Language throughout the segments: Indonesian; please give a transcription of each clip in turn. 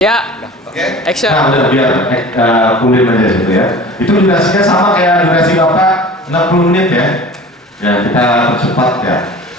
Ya, Oke. action. Nah, udah biar kulit aja gitu ya. Itu durasinya sama kayak durasi Bapak 60 menit ya. Ya, kita percepat ya.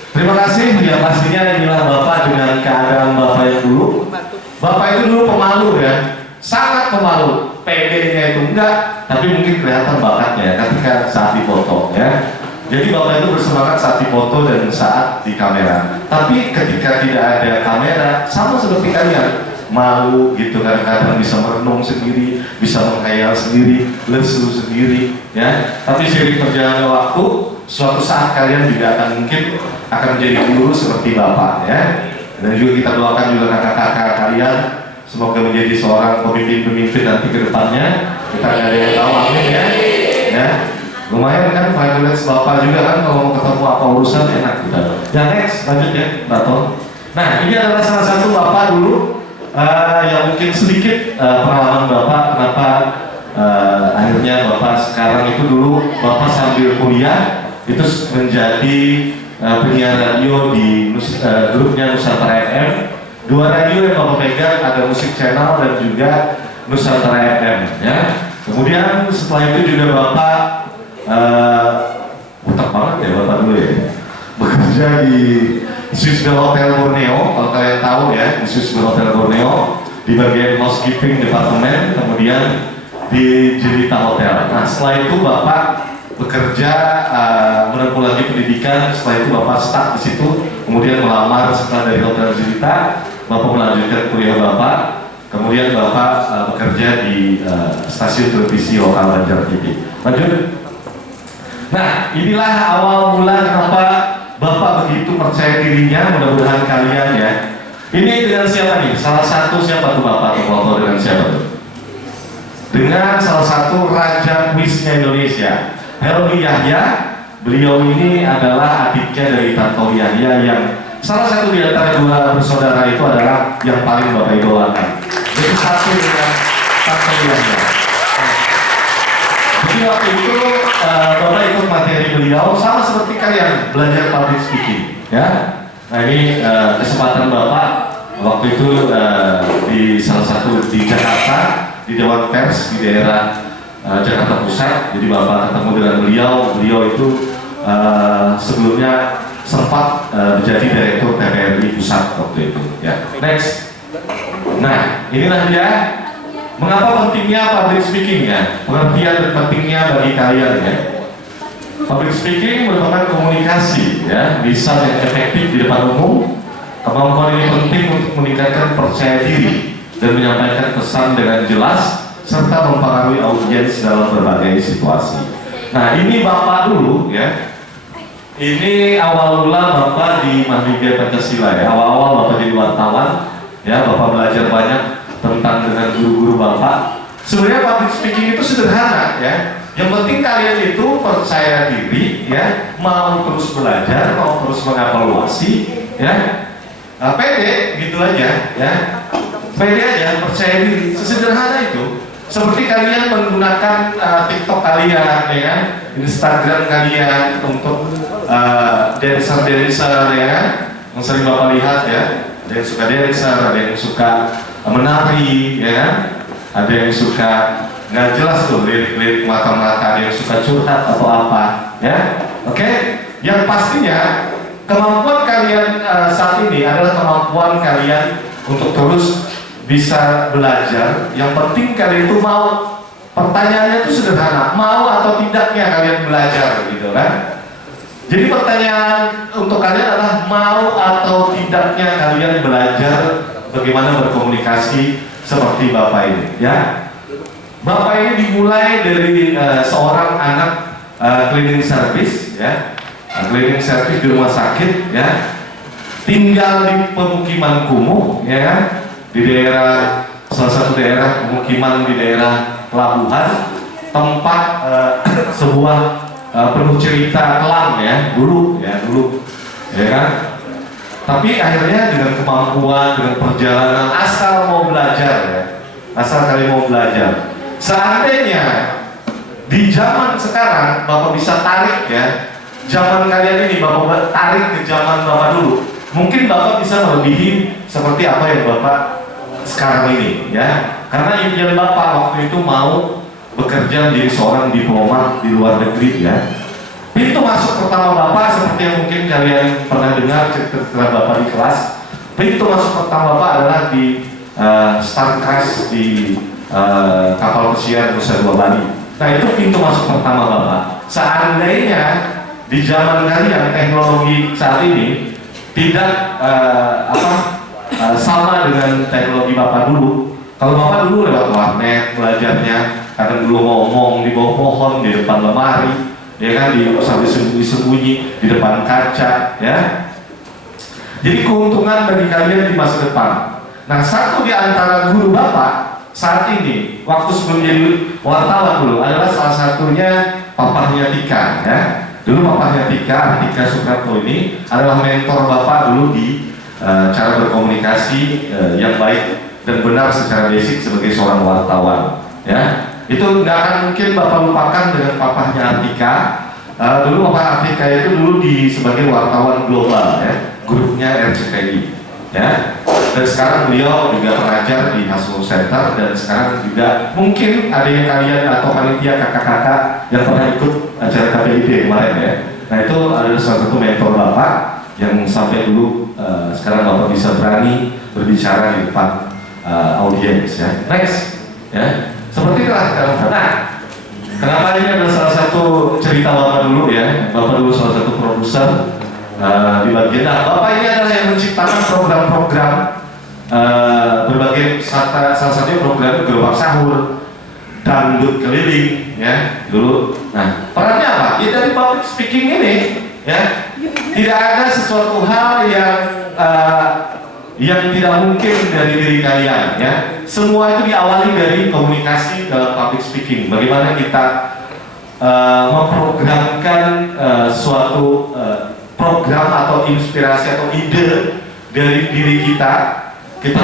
Terima kasih ya, pastinya inilah Bapak dengan keadaan Bapak yang dulu. Bapak itu dulu pemalu ya. Sangat pemalu. PD-nya itu enggak, tapi mungkin kelihatan bakatnya ketika saat difoto ya. Jadi Bapak itu bersemangat saat difoto dan saat di kamera. Tapi ketika tidak ada kamera, sama seperti kalian, malu gitu kan, kadang bisa merenung sendiri, bisa menghayal sendiri, lesu sendiri ya. Tapi seiring berjalannya waktu, suatu saat kalian juga akan mungkin akan menjadi guru seperti Bapak ya. Dan juga kita doakan juga kakak-kakak kalian semoga menjadi seorang pemimpin-pemimpin nanti ke depannya. Kita nggak ada yang tahu, amin ya. Lumayan kan privilege Bapak juga kan, kalau mau ketemu apa urusan enak gitu. Yang next lanjut ya, Mbak Ton. Nah, ini adalah salah satu Bapak dulu yang mungkin sedikit pengalaman Bapak kenapa akhirnya Bapak sekarang itu dulu Bapak sambil kuliah itu menjadi penyiar radio di grupnya Nusantara FM. Dua radio yang Bapak pegang, ada Musik Channel dan juga Nusantara FM ya. Kemudian setelah itu juga Bapak utak banget ya Bapak dulu ya, bekerja di Swiss Bell Hotel Borneo, kalau kalian tahu ya, di Swiss Bell Hotel Borneo di bagian housekeeping departemen, kemudian di Jelita Hotel. Nah setelah itu Bapak bekerja menempuh lagi pendidikan, setelah itu Bapak stuck di situ, kemudian melamar setelah dari Hotel Jelita, Bapak melanjutkan kuliah Bapak, kemudian Bapak bekerja di stasiun televisi lokal Banjar TV. Lanjut. Nah inilah awal mula kenapa Bapak begitu percaya dirinya, mudah-mudahan kalian ya. Ini dengan siapa nih? Salah satu siapa tuh Bapak tuh foto dengan siapa tuh? Dengan salah satu raja kuisnya Indonesia, Helmi Yahya. Beliau ini adalah adiknya dari Tantowi Yahya yang salah satu di antara dua bersaudara itu adalah yang paling Bapak idolakan. Jadi satu dengan Tantowi Yahya. Jadi waktu itu Bapak ikut materi beliau sama seperti kalian belajar public speaking ya. Nah ini kesempatan Bapak waktu itu di salah satu di Jakarta, di Dewan Pers di daerah Jakarta Pusat. Jadi Bapak ketemu dengan beliau itu sebelumnya sempat menjadi Direktur TVRI Pusat waktu itu ya. Next. Nah inilah dia mengapa pentingnya public speaking ya, pengertian dan pentingnya bagi kalian ya. Public speaking merupakan komunikasi ya, lisan yang efektif di depan umum. Kemampuan ini penting untuk meningkatkan percaya diri dan menyampaikan pesan dengan jelas serta mempengaruhi audiens dalam berbagai situasi. Nah ini Bapak dulu ya, ini awal mula Bapak di Mahligai Pancasila ya, awal-awal Bapak jadi wartawan ya, Bapak belajar banyak tentang dengan guru-guru Bapak. Sebenarnya public speaking itu sederhana ya. Yang penting kalian itu percaya diri ya, mau terus belajar, mau terus mengevaluasi ya. Nah, pede gitu aja ya. Pede aja, percaya diri. Sesederhana itu. Seperti kalian menggunakan TikTok kalian ya kan, Instagram kalian untuk dancer-dancer ya kan, yang sering Bapak lihat ya. Ada yang suka dancer, ada yang suka menari ya kan, ada yang suka nggak jelas tuh lirik-lirik mata-mata, ada yang suka curhat atau apa ya. Oke, yang pastinya kemampuan kalian saat ini adalah kemampuan kalian untuk terus bisa belajar. Yang penting kalian itu mau. Pertanyaannya itu sederhana, mau atau tidaknya kalian belajar gitu kan. Jadi pertanyaan untuk kalian adalah mau atau tidaknya kalian belajar bagaimana berkomunikasi seperti Bapak ini ya. Bapak ini dimulai dari seorang anak cleaning service ya, cleaning service di rumah sakit ya, tinggal di pemukiman kumuh ya kan, di daerah salah satu daerah pemukiman di daerah Pelabuhan, tempat sebuah penuh cerita kelam ya dulu ya kan. Tapi akhirnya dengan kemampuan, dengan perjalanan, asal mau belajar ya, asal kalian mau belajar. Seandainya di zaman sekarang Bapak bisa tarik ya, zaman kalian ini Bapak tarik ke zaman Bapak dulu, mungkin Bapak bisa melebihi seperti apa yang Bapak sekarang ini, ya. Karena impian Bapak waktu itu mau bekerja menjadi seorang diplomat di luar negeri, ya. Pintu masuk pertama Bapak seperti yang mungkin kalian pernah dengar cerita Bapak di kelas. Pintu masuk pertama Bapak adalah di Star Crash di kapal pesiar Nusa Dua Bali. Nah, itu pintu masuk pertama Bapak. Seandainya di zaman kalian teknologi saat ini tidak sama dengan teknologi Bapak dulu. Kalau Bapak dulu lewat warnet belajarnya, kadang dulu ngomong di bawah pohon, di depan lemari, ya kan, sambil sembunyi di depan kaca, ya. Jadi keuntungan bagi kalian di masa depan. Nah, satu di antara guru Bapak saat ini, waktu sebelum jadi wartawan dulu, adalah salah satunya papahnya Tika, ya. Dulu papahnya Tika Suprapto ini adalah mentor Bapak dulu di cara berkomunikasi yang baik dan benar secara basic sebagai seorang wartawan, ya. Itu nggak akan mungkin Bapak lupakan dengan papahnya Artika. Dulu Bapak Artika itu dulu sebagai wartawan global, ya, grupnya RCTI, ya. Dan sekarang beliau juga pengajar di Hasbro Center, dan sekarang juga mungkin ada yang kalian atau panitia kakak-kakak yang pernah ikut acara KPIP kemarin, ya. Nah, itu adalah salah satu mentor Bapak yang sampai dulu sekarang Bapak bisa berani berbicara di depan audiens, ya. Next, ya. Seperti itulah sekarang. Nah, kenapa ini adalah salah satu cerita Bapak dulu, ya. Bapak dulu salah satu produser di bagian. Nah, Bapak ini adalah yang menciptakan program-program berbagai, salah satunya program Gerobak Sahur, Dangdut Keliling, ya, dulu. Nah, perannya apa? Ya, dari public speaking ini, ya, tidak ada sesuatu hal yang tidak mungkin dari diri kalian, ya. Semua itu diawali dari komunikasi dalam public speaking. Bagaimana kita memprogramkan suatu program atau inspirasi atau ide dari diri kita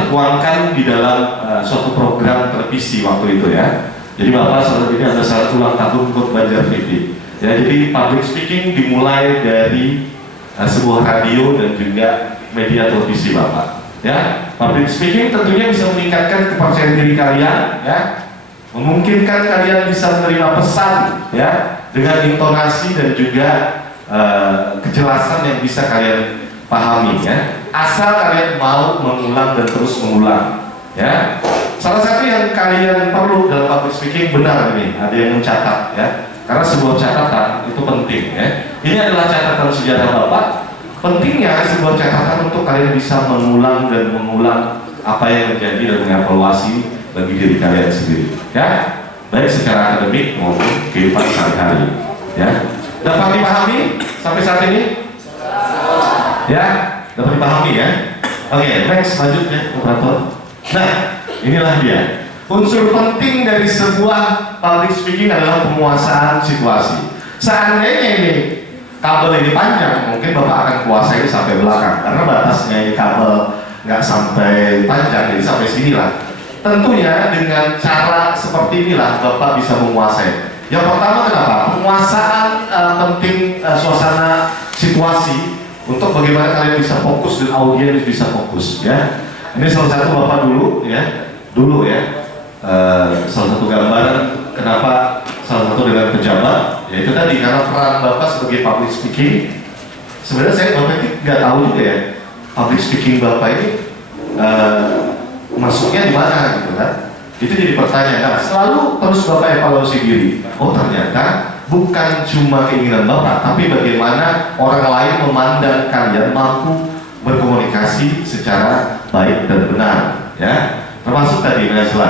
tuangkan di dalam suatu program televisi waktu itu, ya. Jadi Bapak saat ini ada salah ulang tahun untuk Banjar TV. Ya, jadi public speaking dimulai dari sebuah radio dan juga media televisi Bapak. Ya, public speaking tentunya bisa meningkatkan kepercayaan diri kalian, ya, memungkinkan kalian bisa menerima pesan, ya, dengan intonasi dan juga kejelasan yang bisa kalian pahami, ya. Asal kalian mau mengulang dan terus mengulang, ya. Salah satu yang kalian perlu dalam public speaking, benar ini, ada yang mencatat, ya. Karena sebuah catatan itu penting, ya. Ini adalah catatan sejarah Bapak. Pentingnya sebuah catatan untuk kalian bisa mengulang dan mengulang apa yang terjadi dan mengevaluasi bagi diri kalian sendiri, ya, baik secara akademik maupun kehidupan sehari-hari, ya. Dapat dipahami sampai saat ini? Ya, dapat dipahami, ya. Oke, next, lanjutnya operator. Nah, inilah dia. Unsur penting dari sebuah public speaking adalah penguasaan situasi. Seandainya ini kabel ini panjang, mungkin Bapak akan kuasai sampai belakang, karena batasnya ini kabel nggak sampai panjang, jadi sampai sini lah. Tentunya dengan cara seperti inilah Bapak bisa menguasai. Yang pertama, kenapa? Penguasaan penting suasana situasi untuk bagaimana kalian bisa fokus dan audiens bisa fokus, ya. Ini salah satu Bapak dulu, ya, salah satu gambaran kenapa salah satu dengan pejabat, yaitu tadi karena peran Bapak sebagai public speaking. Sebenarnya saya Bapak ini nggak tahu juga, ya, public speaking Bapak ini masuknya di mana, gitu kan? Itu jadi pertanyaan. Nah, selalu terus Bapak evaluasi diri. Oh, ternyata bukan cuma keinginan Bapak, tapi bagaimana orang lain memandang kalian mampu berkomunikasi secara baik dan benar, ya. Termasuk tadi Najla,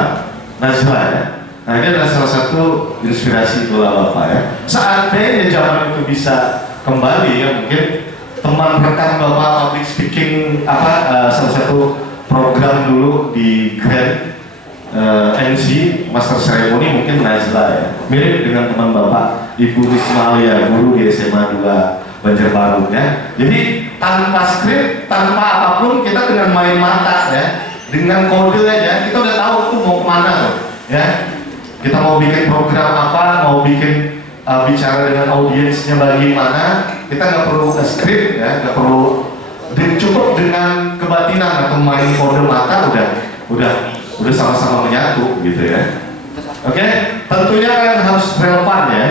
ya. Nah, ini adalah salah satu inspirasi bola Bapak, ya. Seandainya zaman itu bisa kembali, ya, mungkin teman rekan Bapak public speaking salah satu program dulu di Grand MC Master Ceremony mungkin Najla, ya. Mirip dengan teman Bapak Ibu Risma Alia, guru di SMA 2 Banjarbaru, ya. Jadi tanpa skrip, tanpa apapun, kita dengan main mata, ya, dengan kode aja kita udah tahu tuh mau kemana, loh, ya. Kita mau bikin program apa, mau bikin bicara dengan audiensnya bagaimana, kita nggak perlu skrip, ya, nggak perlu, cukup dengan kebatinan atau main kode mata udah udah sama-sama menyatu gitu ya. Oke, tentunya kan harus relevan ya,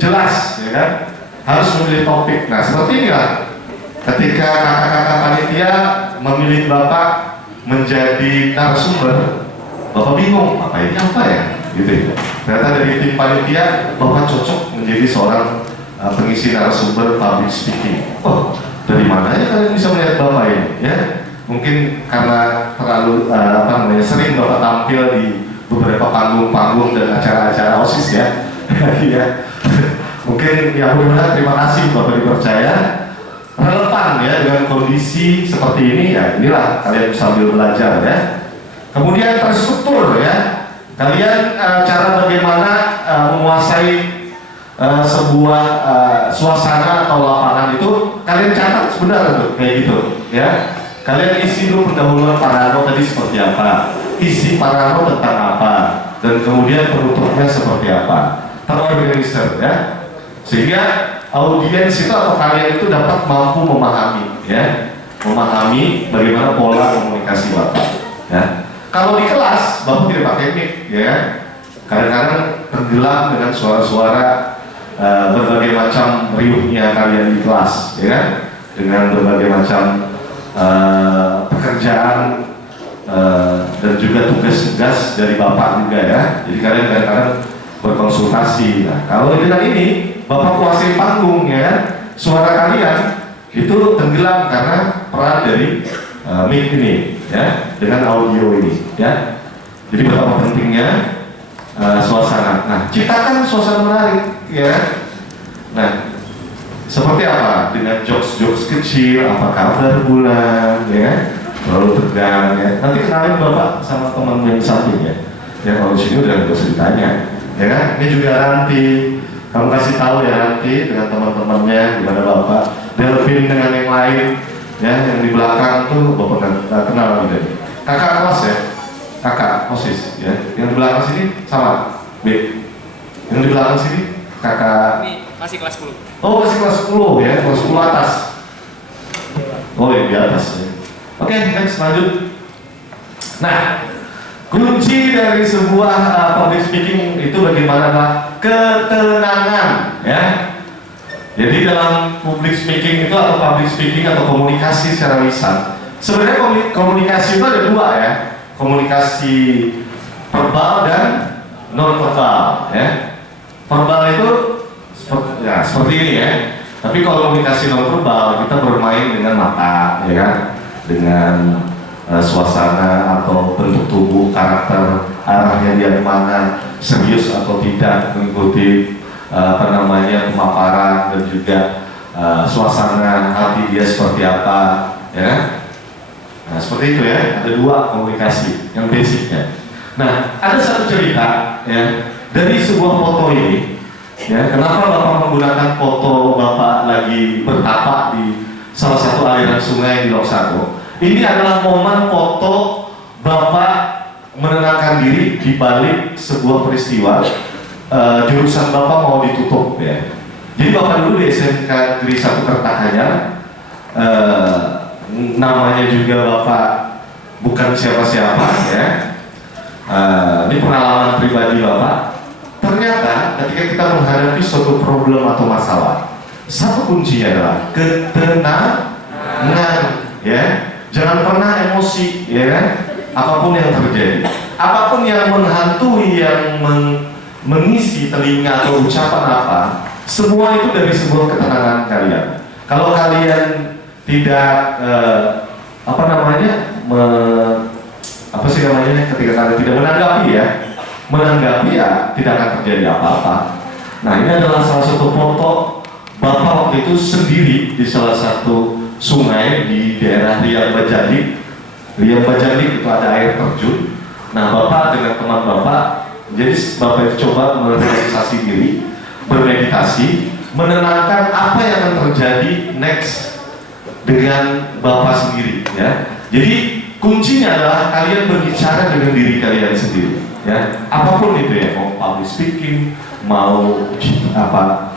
jelas ya kan, harus memilih topik. Nah seperti inilah ketika kakak-kakak panitia memilih Bapak menjadi narasumber, Bapak bingung, ini apa ya? Gitu ya. Ternyata dari tim panitia, Bapak cocok menjadi seorang pengisi narasumber public speaking. Oh, dari mana ya kalian bisa melihat Bapak ini? Ya, mungkin karena terlalu sering Bapak tampil di beberapa panggung-panggung dan acara-acara OSIS ya. Ya. Mungkin ya mudah-mudahan terima kasih Bapak dipercaya. Relevan ya dengan kondisi seperti ini ya, inilah kalian sambil belajar ya. Kemudian terstruktur ya, kalian cara bagaimana menguasai sebuah suasana atau lapangan itu kalian catat sebenarnya tuh kayak gitu ya. Kalian isi dulu pendahuluan Parano tadi seperti apa, isi Parano tentang apa, dan kemudian penutupnya seperti apa, terorganisir ya, sehingga audiens itu atau kalian itu dapat mampu memahami ya, memahami bagaimana pola komunikasi Bapak ya. Kalau di kelas Bapak tidak pakai mic ya, kadang-kadang tenggelam dengan suara-suara berbagai macam riuhnya kalian di kelas ya kan, dengan berbagai macam pekerjaan dan juga tugas-tugas dari Bapak juga ya. Jadi kalian kadang-kadang berkonsultasi. Nah, kalau dengan ini Bapak kuasai panggung ya, suara kalian itu tenggelam karena peran dari mic ini ya, dengan audio ini ya. Jadi betapa pentingnya suasana. Nah, ciptakan suasana menarik ya. Nah, seperti apa? Dengan jokes-jokes kecil, apa kabar bulan ya, terlalu tegang ya. Nanti kenalin Bapak sama teman yang samping ya. Ya kalau di sini udah nggak usah ditanya ya kan. Ini juga nanti kamu kasih tahu ya nanti dengan teman-temannya gimana Bapak. Delvin dengan yang lain ya, yang di belakang tuh Bapak nggak kenal gitu. Kakak kelas ya, kakak OSIS ya. Yang di belakang sini sama B. Yang di belakang sini kakak. Ini masih kelas 10. Oh masih kelas 10 ya, kelas 10 atas. Oh ya di atas ya. Oke, next lanjut. Nah, kunci dari sebuah public speaking itu bagaimana Pak? Ketenangan ya. Jadi dalam public speaking itu atau public speaking atau komunikasi secara lisan, sebenarnya komunikasi itu ada dua ya, komunikasi verbal dan non verbal ya. Verbal itu seperti ini ya. Tapi kalau komunikasi non verbal kita bermain dengan mata ya kan, dengan suasana atau bentuk tubuh, karakter, arahnya dia kemana, serius atau tidak, mengikuti pemaparan dan juga suasana hati dia seperti apa ya. Nah seperti itu ya, ada dua komunikasi yang basicnya. Nah ada satu cerita ya dari sebuah foto ini ya, kenapa Bapak menggunakan foto Bapak lagi bertapa di salah satu aliran sungai di Loksado. Ini adalah momen foto Bapak menenangkan diri di balik sebuah peristiwa. Jurusan Bapak mau ditutup ya. Jadi Bapak dulu di SMK Negeri 1 Kertakanyar, namanya juga Bapak bukan siapa-siapa ya. Ini pengalaman pribadi Bapak. Ternyata ketika kita menghadapi suatu problem atau masalah, satu kuncinya adalah ketenangan ya. Jangan pernah emosi ya kan. Apapun yang terjadi, apapun yang menghantui, yang mengisi telinga atau ucapan apa, semua itu dari sebuah ketenangan kalian. Kalau kalian tidak ketika kalian tidak menanggapi ya tidak akan terjadi apa-apa. Nah ini adalah salah satu foto Bapak waktu itu sendiri di salah satu sungai di daerah Riang Bajalik. Riang Bajalik itu ada air terjun. Nah Bapak dengan teman Bapak, jadi Bapak itu coba merelaksasi diri, bermeditasi, menenangkan apa yang akan terjadi next dengan Bapak sendiri ya. Jadi kuncinya adalah kalian berbicara dengan diri kalian sendiri ya. Apapun itu ya, mau public speaking, mau apa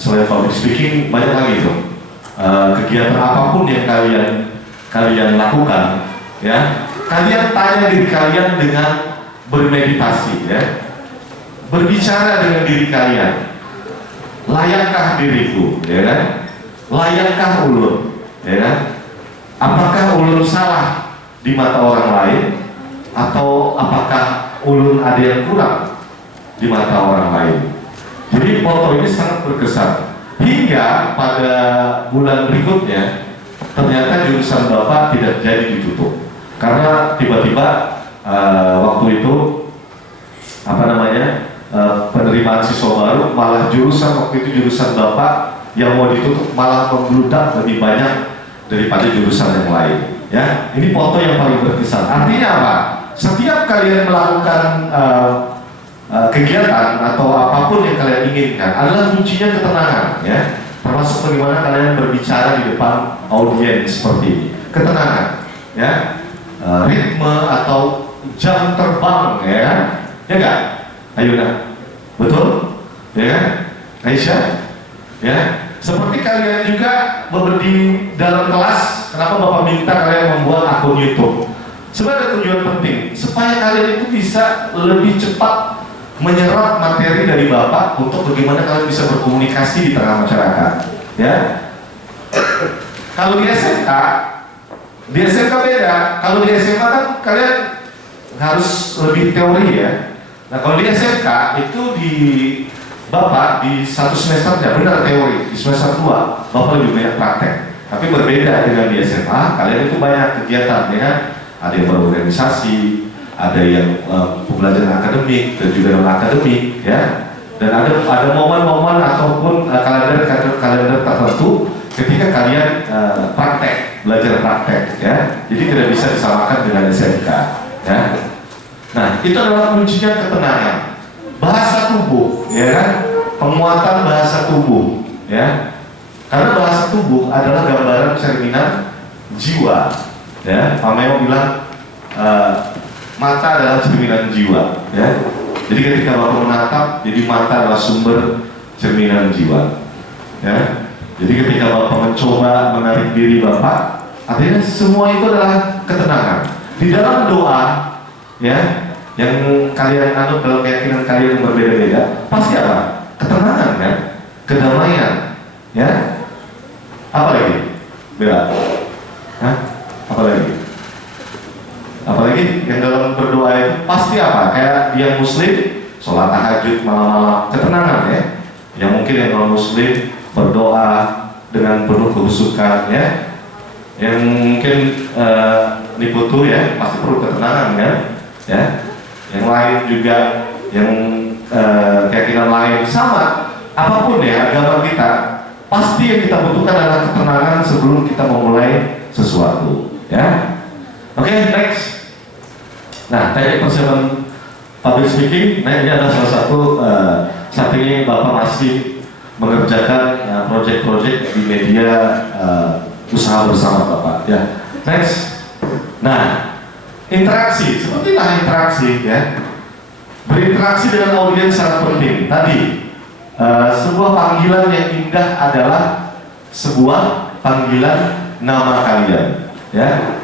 selain public speaking, banyak lagi itu kegiatan apapun yang kalian lakukan ya. kalian tanya diri kalian dengan bermeditasi, ya. Berbicara dengan diri kalian. Layakkah diriku, ya kan? Layakkah ulun, ya kan? Apakah ulun salah di mata orang lain, atau apakah ulun ada yang kurang di mata orang lain? Jadi foto ini sangat berkesan. Hingga pada bulan berikutnya ternyata jurusan Bapak tidak jadi ditutup karena tiba-tiba waktu itu penerimaan siswa baru, malah jurusan waktu itu jurusan Bapak yang mau ditutup malah membludak lebih banyak daripada jurusan yang lain. Ya, ini foto yang paling berkesan. Artinya apa? Setiap kalian melakukan kegiatan atau apapun yang kalian inginkan adalah kuncinya ketenangan, ya. Termasuk bagaimana kalian berbicara di depan audiens seperti ini. Ketenangan, ya. Ritme atau jam terbang, ya. Ya enggak? Ayuna, betul? Ya kan? Aisyah, ya. Seperti kalian juga di dalam kelas, kenapa Bapak minta kalian membuat akun YouTube? Sebenarnya ada tujuan penting supaya kalian itu bisa lebih cepat menyerap materi dari Bapak untuk bagaimana kalian bisa berkomunikasi di tengah masyarakat, ya. Kalau di SMK beda. Kalau di SMK kan kalian harus lebih teori, ya. Nah, kalau di SMK itu di Bapak di satu semesternya benar teori, di semester 2 Bapak lebih banyak praktek. Tapi berbeda dengan di SMA, kalian itu banyak kegiatan, ya. Ada yang berorganisasi, ada yang pembelajaran akademik dan juga non akademik, ya. Dan ada momen-momen ataupun kalender tertentu ketika kalian belajar praktek, ya. Jadi tidak bisa disamakan dengan SMK, ya. Nah, itu adalah kuncinya ketenangan. Bahasa tubuh, ya kan? Penguatan bahasa tubuh, ya. Karena bahasa tubuh adalah gambaran cerminan jiwa, ya. Pak Meo bilang mata adalah cerminan jiwa, ya. Jadi ketika Bapak menatap, jadi mata adalah sumber cerminan jiwa, ya. Jadi ketika Bapak mencoba menarik diri Bapak, artinya semua itu adalah ketenangan. Di dalam doa, ya, yang kalian anut dalam keyakinan kalian yang berbeda-beda, pasti apa? Ketenangan, kan? Kedamaian, ya. Apa lagi? Beda? Hah? Apa lagi? Apalagi yang dalam berdoa itu pasti apa? Kayak dia Muslim, sholat tahajud malam-malam, ketenangan, ya. Yang mungkin yang non Muslim berdoa dengan penuh kehusukan, ya. Yang mungkin dibutuh, ya, pasti perlu ketenangan, kan? Ya. Yang lain juga, yang keyakinan lain sama, apapun, ya, agama kita, pasti yang kita butuhkan adalah ketenangan sebelum kita memulai sesuatu, ya. Oke, next. Nah, tadi persiapan public speaking, nah ini adalah salah satu saat ini Bapak masih mengerjakan proyek-proyek di media usaha bersama Bapak, ya. Next. Nah, interaksi, sepertilah interaksi, ya. Berinteraksi dengan audiens sangat penting. Tadi sebuah panggilan yang indah adalah sebuah panggilan nama kalian, ya.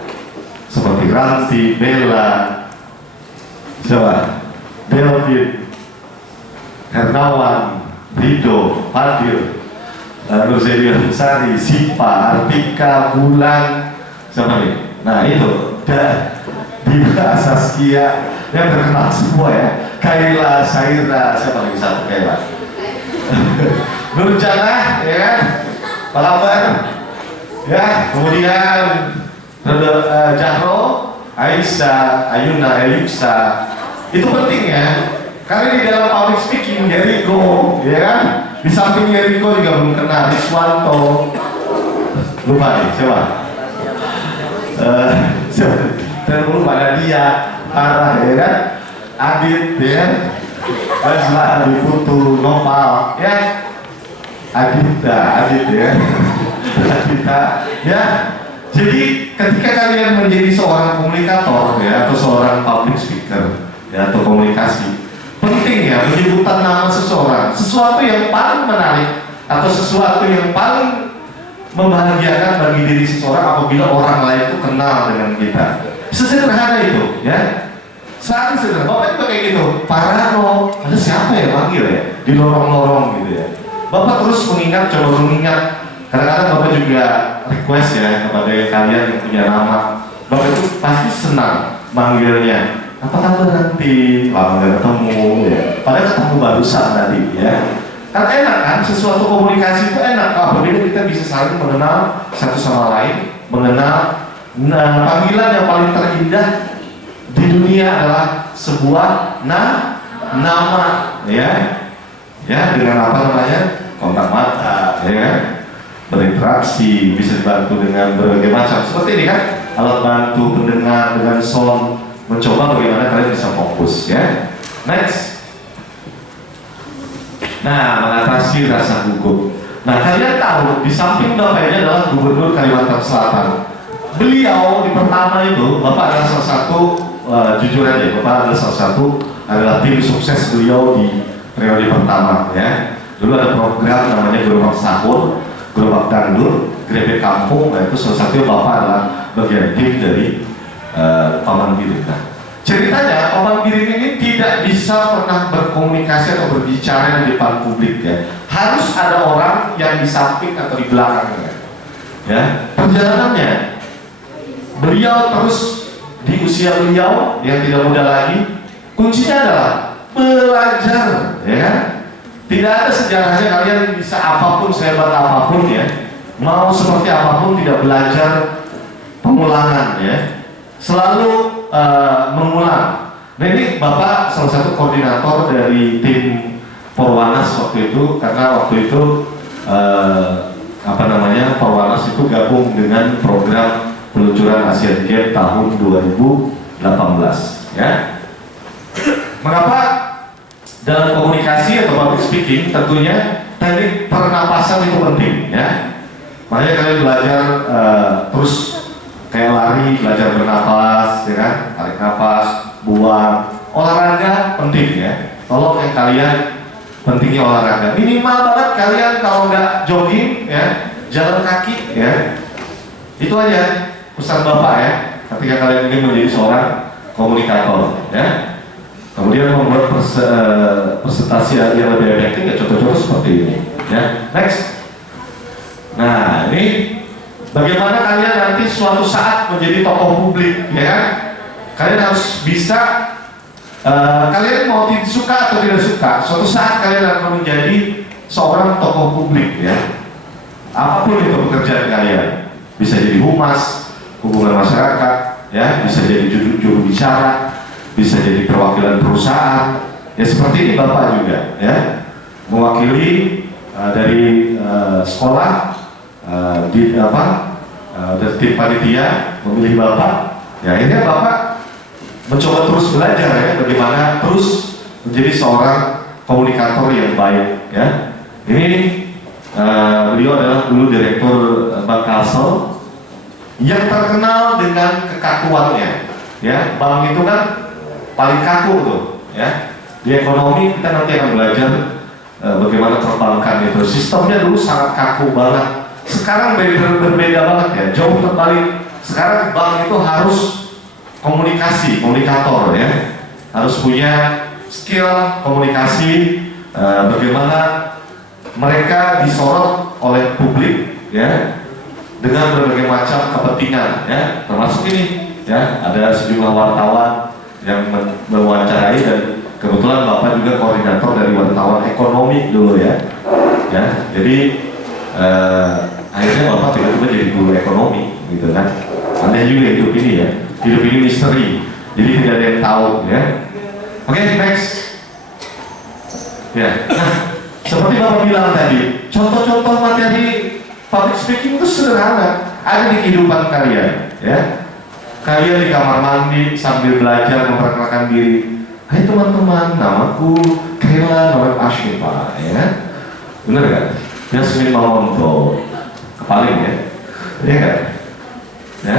Seperti Ranti, Bella, siapa? Belvin, Hernawan, Rido, Fadil, Nurzelia Sari, Sipa, Artika, Bulan, siapa nih? Nah itu, Diva, Saskia, yang terkenal semua, ya. Kaila, Saira, siapa lagi satu Kaila? Nurjana, ya kan? Apa kabar? Ya, kemudian Jahro, Aisyah, Ayuna, Elipsa. Itu penting, ya. Karena di dalam public speaking, Jericho, ya kan? Di samping Jericho juga belum kenal, Riswanto. Lupa nih, siapa? Lupa ada dia, Arah, ya kan? Adit, ya. Basla, Putu, Nopal, ya. Adit, ya. Adita, ya. Jadi ketika kalian menjadi seorang komunikator, ya, atau seorang public speaker, ya, atau komunikasi, penting, ya, penyebutan nama seseorang, sesuatu yang paling menarik atau sesuatu yang paling membahagiakan bagi diri seseorang apabila orang lain itu kenal dengan kita. Sesederhana itu, ya. Saat sederhana, Bapak juga kayak gitu. Parano, ada siapa ya panggil ya? Di lorong-lorong gitu ya. Bapak terus mengingat, coba mengingat. Kadang-kadang Bapak juga request ya kepada kalian yang punya nama. Bapak itu pasti senang manggilnya. Apa kabar nanti? Lama nggak ketemu ya. Padahal ketemu barusan tadi ya. Kan enak kan, sesuatu komunikasi itu enak. Apabila kita bisa saling mengenal satu sama lain, mengenal. Nah, panggilan yang paling terindah di dunia adalah sebuah nama, ya, dengan apa namanya, kontak mata, ya, berinteraksi, bisa dibantu dengan berbagai macam. Seperti ini kan, alat bantu pendengar dengan sound, mencoba bagaimana kalian bisa fokus, ya. Next. Nah, mengatasi rasa gugup. Nah, kalian tahu di samping Bapak ini adalah Gubernur Kalimantan Selatan. Beliau di pertama itu, Bapak adalah salah satu, jujur aja, Bapak adalah salah satu adalah tim sukses beliau di periode pertama, ya. Dulu ada program namanya Gerobak Sahur, Gerobak Dangdut, Grebek Kampung. Nah, itu salah satu Bapak adalah bagian tim dari Paman Birin. Nah, ceritanya Paman Birin ini tidak bisa pernah berkomunikasi atau berbicara di depan publik, ya. Harus ada orang yang di samping atau di belakangnya, ya. Perjalanannya beliau terus di usia beliau yang tidak muda lagi, kuncinya adalah belajar, ya kan? Tidak ada sejarahnya kalian bisa apapun, sehebat apapun, ya, mau seperti apapun tidak belajar pengulangan, ya, selalu mengulang. Nah, ini Bapak salah satu koordinator dari tim Porwanas waktu itu, karena waktu itu Porwanas itu gabung dengan program peluncuran Asian Games tahun 2018, ya. Mengapa dalam komunikasi atau public speaking tentunya teknik pernapasan itu penting, ya. Makanya kalian belajar terus kayak lari, belajar bernapas, ya kan, tarik nafas, buang. Olahraga penting, ya. Tolong yang kalian pentingnya olahraga. Minimal banget kalian kalau nggak jogging, ya, jalan kaki, ya. Itu aja pesan Bapak, ya, ketika kalian ingin menjadi seorang komunikator, ya. Kemudian membuat presentasi yang lebih efektif, ya, contoh-contoh seperti ini, ya. Next. Nah, ini bagaimana kalian nanti suatu saat menjadi tokoh publik, ya kan? Kalian harus bisa, kalian mau suka atau tidak suka, suatu saat kalian akan menjadi seorang tokoh publik, ya. Apapun itu pekerjaan kalian, bisa jadi humas, hubungan masyarakat, ya, bisa jadi juru bicara, bisa jadi perwakilan perusahaan, ya, seperti ini Bapak juga, ya, mewakili dari sekolah, dari tim panitia memilih Bapak, ya. Akhirnya Bapak mencoba terus belajar, ya, bagaimana terus menjadi seorang komunikator yang baik, ya. Ini beliau adalah dulu direktur Bank Kalsel yang terkenal dengan kekakuannya, ya. Bank itu kan paling kaku tuh, ya. Di ekonomi kita nanti akan belajar bagaimana perbankan itu sistemnya dulu sangat kaku banget. Sekarang berbeda banget, ya, jauh terbalik. Sekarang bank itu harus komunikator, ya, harus punya skill komunikasi, bagaimana mereka disorot oleh publik, ya, dengan berbagai macam kepentingan, ya, termasuk ini, ya, ada sejumlah wartawan yang mewawancarai, dan kebetulan Bapak juga koordinator dari wartawan ekonomi dulu, ya, jadi akhirnya Bapak tiba-tiba jadi guru ekonomi, gitu kan. Aneh juga hidup ini, ya, hidup ini misteri, jadi tidak ada yang tahu, ya. Oke, next, ya. Nah, seperti Bapak bilang tadi, contoh-contoh materi public speaking itu sederhana, ada di kehidupan kalian, ya. Kalian di kamar mandi sambil belajar memperkenalkan diri. Hai teman-teman, namaku Kayla Noel Ashifa, ya. Bener kan? Yasmin Mamonto, kepaling, ya, ya kan? Ya.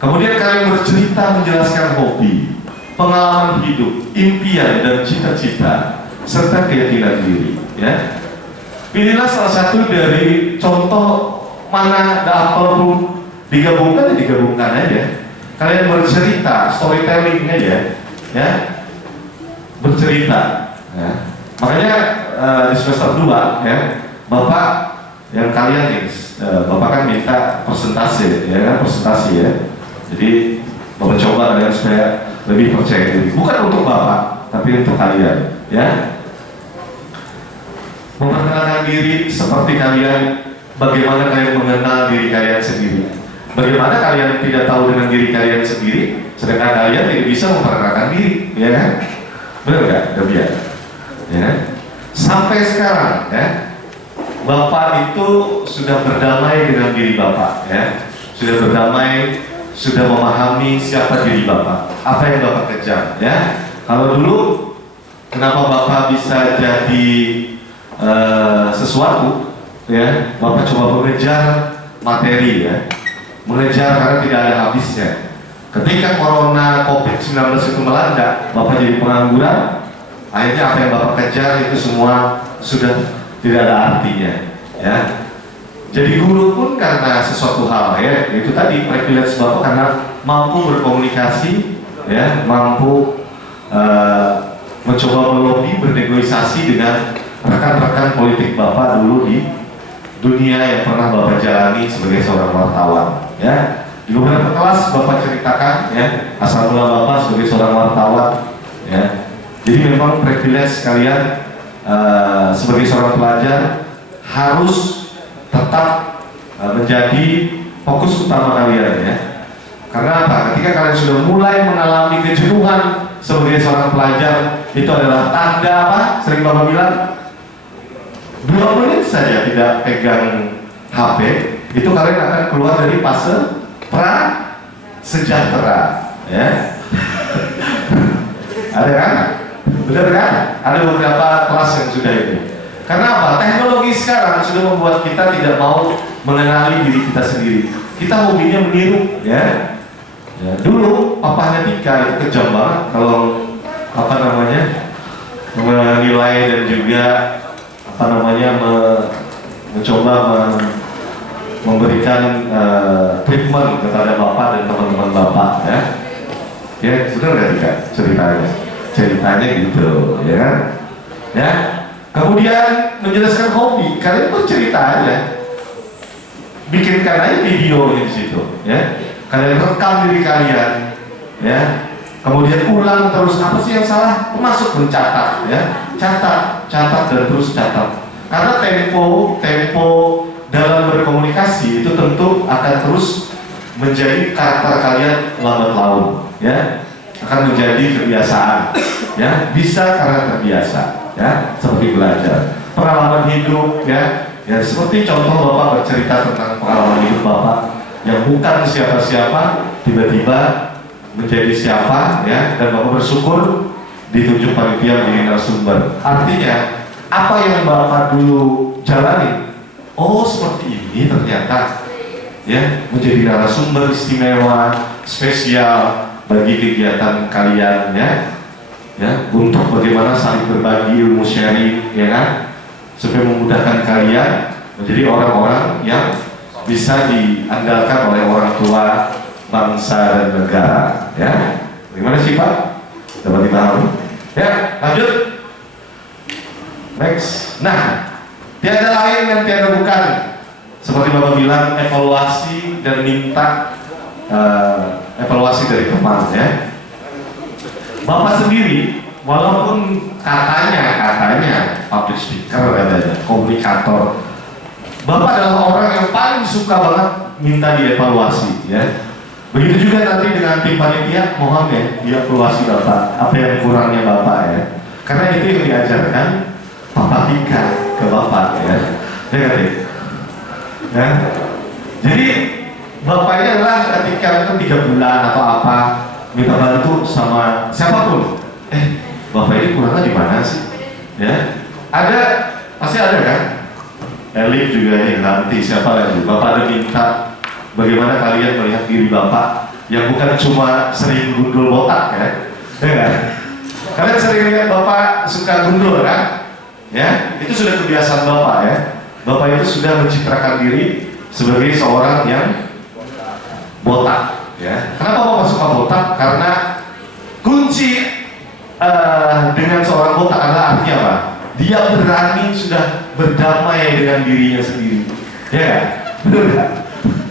Kemudian kalian bercerita menjelaskan hobi, pengalaman hidup, impian dan cita-cita, serta keyakinan diri, ya. Pilihlah salah satu dari contoh mana ada perlu digabungkan, ya digabungkan aja. kalian bercerita, storytelling aja, ya, bercerita. Ya. Makanya di semester 2, ya, Bapak yang kalian nih, Bapak kan minta presentasi, ya kan, presentasi ya. Jadi Bapak coba kalian supaya lebih percaya diri. Bukan untuk Bapak, tapi untuk kalian, ya. Memperkenalkan diri seperti kalian, bagaimana kalian mengenal diri kalian sendiri. Bagaimana kalian tidak tahu dengan diri kalian sendiri, sedangkan kalian tidak bisa memperkenalkan diri, ya kan? Benar nggak, Dabian? Ya. Sampai sekarang, ya, Bapak itu sudah berdamai dengan diri Bapak, ya, sudah berdamai, sudah memahami siapa diri Bapak, apa yang Bapak kejar, ya. Kalau dulu, kenapa Bapak bisa jadi sesuatu, ya, Bapak coba mengejar materi, ya, mengejar karena tidak ada habisnya. Ketika corona COVID-19 itu melanda, Bapak jadi pengangguran, akhirnya apa yang Bapak kejar itu semua sudah tidak ada artinya, ya. Jadi guru pun karena sesuatu hal, ya, itu tadi privilege Bapak karena mampu berkomunikasi, ya, mampu mencoba melobi, bernegosiasi dengan rekan-rekan politik Bapak dulu di dunia yang pernah Bapak jalani sebagai seorang wartawan, ya. Di beberapa kelas Bapak ceritakan, ya, asal mula Bapak sebagai seorang wartawan, ya. Jadi memang privilege kalian sebagai seorang pelajar harus tetap menjadi fokus utama kalian, ya. Karena apa? Ketika kalian sudah mulai mengalami kejenuhan sebagai seorang pelajar, itu adalah tanda apa? Sering Bapak bilang, 2 menit saja tidak pegang HP, itu kalian akan keluar dari fase pra-sejahtera, ya. Ada kan? Benar kan? Ada beberapa kelas yang sudah itu. Karena apa? Teknologi sekarang sudah membuat kita tidak mau mengenali diri kita sendiri. Kita hobinya meniru, ya. Ya, dulu papahnya Tika itu kejam banget kalau apa namanya menilai dan juga apa namanya mencoba memberikan treatment kepada Bapak dan teman-teman Bapak, ya. Ya, benar nggak Tika ceritanya gitu, ya kan? Ya. Kemudian menjelaskan hobi, kalian bercerita aja, bikinkan aja video di situ, ya. Kalian rekam diri kalian, ya. Kemudian ulang terus, apa sih yang salah? Masuk mencatat, ya. Catat dan terus catat. Karena tempo dalam berkomunikasi itu tentu akan terus menjadi karakter kalian lambat laun, ya. Akan menjadi kebiasaan, ya. Bisa karena terbiasa, ya. Seperti belajar, pengalaman hidup, ya. Ya seperti contoh Bapak bercerita tentang pengalaman hidup Bapak yang bukan siapa-siapa tiba-tiba menjadi siapa, ya, dan Bapak bersyukur ditunjuk panitia menjadi narasumber. Artinya apa yang Bapak dulu jalani, oh seperti ini ternyata, ya, menjadi narasumber istimewa spesial bagi kegiatan kalian, ya, ya, untuk bagaimana saling berbagi ilmu sharing, ya kan, supaya memudahkan kalian menjadi orang-orang yang bisa diandalkan oleh orang tua, bangsa dan negara, ya. Bagaimana sih Pak? Dapat dipahami? Ya, lanjut. Next. Nah, tiada lain dan tiada bukan, seperti Bapak bilang, evaluasi dan minta evaluasi dari teman, ya. Bapak sendiri, walaupun katanya public speaker, katanya komunikator, Bapak adalah orang yang paling suka banget minta dievaluasi, ya. Begitu juga nanti dengan tim panitia, mohon ya dievaluasi Bapak, apa yang kurangnya Bapak, ya. Karena itu yang diajarkan Bapak Tika ke Bapak, ya. Ya. Jadi Bapak ini adalah ketika itu 3 bulan atau apa minta bantu sama siapapun, Bapak ini kurangnya di mana sih, ya. Ada, pasti ada kan. Elik juga nih, nanti siapa lagi? Bapak ada minta bagaimana kalian melihat diri Bapak yang bukan cuma sering gundul botak, ya, ya kan? Kalian sering lihat Bapak suka gundul kan? Ya, itu sudah kebiasaan Bapak, ya. Bapak itu sudah mencitrakan diri sebagai seorang yang botak, Ya. Kenapa Bapak suka botak? Karena kunci dengan seorang botak adalah artinya apa? Dia berani sudah berdamai dengan dirinya sendiri. Ya, benar nggak?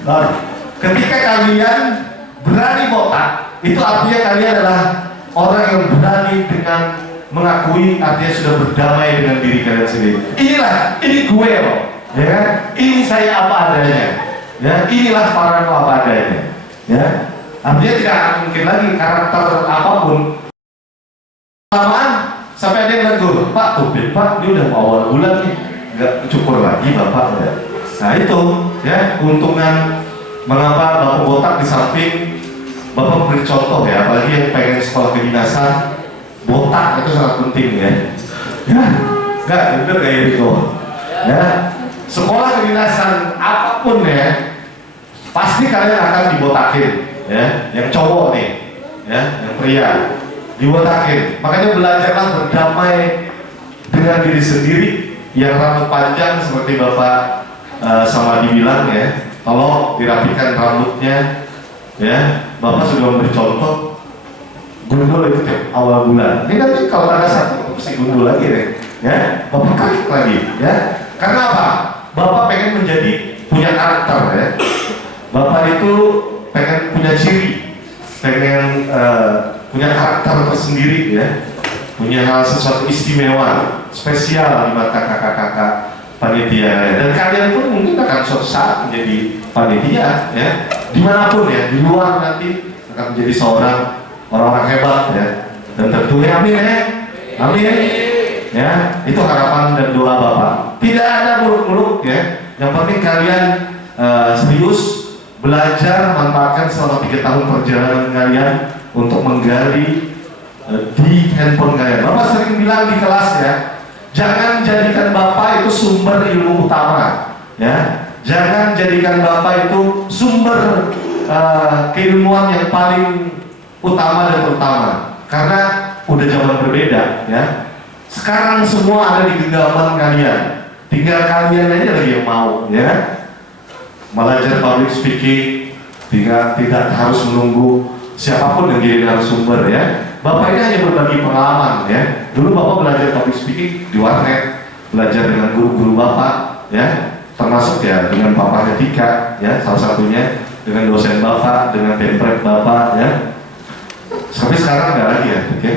Nah, ketika kalian berani botak, itu artinya kalian adalah orang yang berani dengan mengakui artinya sudah berdamai dengan diri kalian sendiri. Ini gue loh, ya kan? Ini saya apa adanya, ya. Inilah Farhan apa adanya, ya. Artinya tidak akan mungkin lagi karakter apapun. Samaan sampai ada yang negur, Pak, tuh Pak, ini udah mau awal bulan nih, nggak cukur lagi Bapak ya. Nah itu, ya, keuntungan mengapa Bapak botak di samping Bapak beri contoh ya, apalagi yang pengen sekolah kedinasan, botak itu sangat penting ya. Ya, nggak bener kayak gitu. Ya, sekolah kedinasan apapun ya, pasti kalian akan dibotakin, ya. Yang cowok nih, ya, yang pria dibotakin. Makanya belajarlah berdamai dengan diri sendiri. Yang rambut panjang seperti Bapak sama dibilang ya, tolong dirapikan rambutnya. Ya, Bapak sudah memberi contoh gundul itu tiap awal bulan. Ini nanti kalau ada satu mesti gundul lagi deh, ya. Bapak klik lagi, ya. Karena apa? Bapak pengen menjadi punya karakter ya. Bapak itu pengen punya ciri, pengen punya karakter tersendiri ya. Punya hal sesuatu istimewa, spesial di mata kakak-kakak panitia ya. Dan kalian pun mungkin akan suatu saat menjadi panitia ya. Dimanapun ya, di luar nanti akan menjadi seorang orang-orang hebat ya. Dan tentunya amin ya, amin ya. Itu harapan dan doa Bapak. Tidak ada muluk-muluk ya. Yang penting kalian serius belajar, manfaatkan selama 3 tahun perjalanan kalian untuk menggali di handphone kalian. Bapak sering bilang di kelas ya, jangan jadikan Bapak itu sumber ilmu utama ya. Jangan jadikan Bapak itu sumber keilmuan yang paling utama dan terutama, karena udah zaman berbeda ya. Sekarang semua ada di genggaman kalian, tinggal kalian aja lagi yang mau ya. Belajar public speaking, tidak harus menunggu siapapun yang jadi narasumber ya. Bapak ini hanya berbagi pengalaman ya. Dulu Bapak belajar public speaking di warnet, belajar dengan guru-guru Bapak ya. Termasuk ya dengan papahnya Tika ya, salah satunya dengan dosen Bapak, dengan pempret Bapak ya. Tapi sekarang nggak lagi ya, oke?